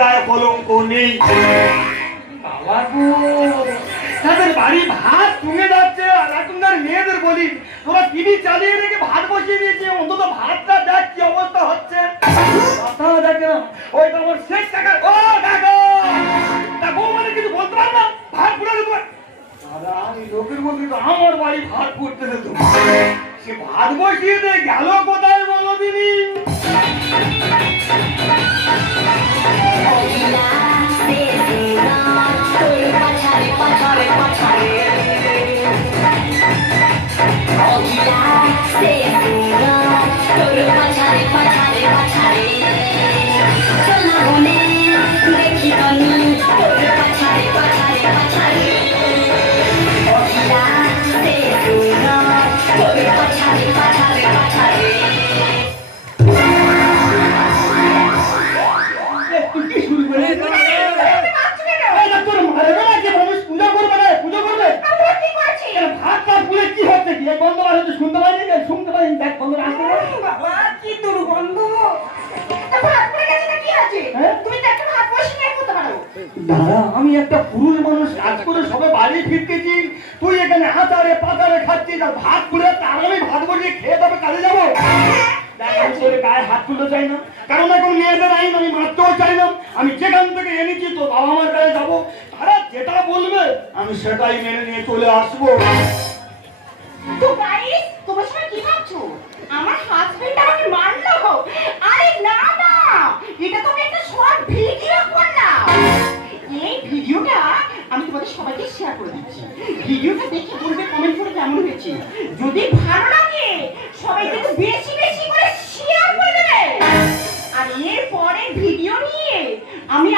গায়ে কলঙ্ক নেই। বাবা গো, তাদের বাড়ি ভাত কমে যাচ্ছে, আর এখনকার মেয়েদের বলি তোরা টিভি চালিয়ে রেখে ভাত বসিয়ে দিয়েছে, অন্তত ভাতটা দেখ কি অবস্থা হচ্ছে। কথা দেখে না, ওই তো আমার শেষ টাকা। ও দেখো তা বউ মানে কিছু বলতে পার না, ভাত পুড়ে দেবো। দাদা আমি লোকের মধ্যে তো আমার বাড়ি ভাত করতেছে, তো সে ভাত বসিয়ে দিয়ে গেল কোথায় বলো দিদি? দাদা আমি একটা পুরুষ মানুষ, কাজ করে সবে বাড়ি ফিরতেছি, তুই এখানে হাতারে পাতারে খাচ্ছিস আর ভাত পুড়ে, তার আমি ভাত বসিয়ে খেয়ে তবে কাজে যাবো? গায়ে হাত তুলতে চাই না, কারণ এখন মেয়েদের আইন আমি মারতেও চাই না। আমি যেখান থেকে এনেছি তো বাবা মার কাছে যাবো, তারা যেটা বলবে আমি সেটাই মেনে নিয়ে চলে আসবো। তো গাইস তোমরা সবাই কি ভাবছো আমার হাজবেন্ড আমাকে মারলো? আরে না না, এটা তো একটা শর্ট ভিডিও করলাম। এই ভিডিওটা আমি তোমাদের সবাইকে শেয়ার করে দিচ্ছি। ভিডিওটা দেখে বলবে কমেন্ট করে কেমন হয়েছে। যদি ভালো লাগে সবাই কিন্তু বেশি বেশি করে শেয়ার করে দেবে। আর এর পরের ভিডিও নিয়ে আমি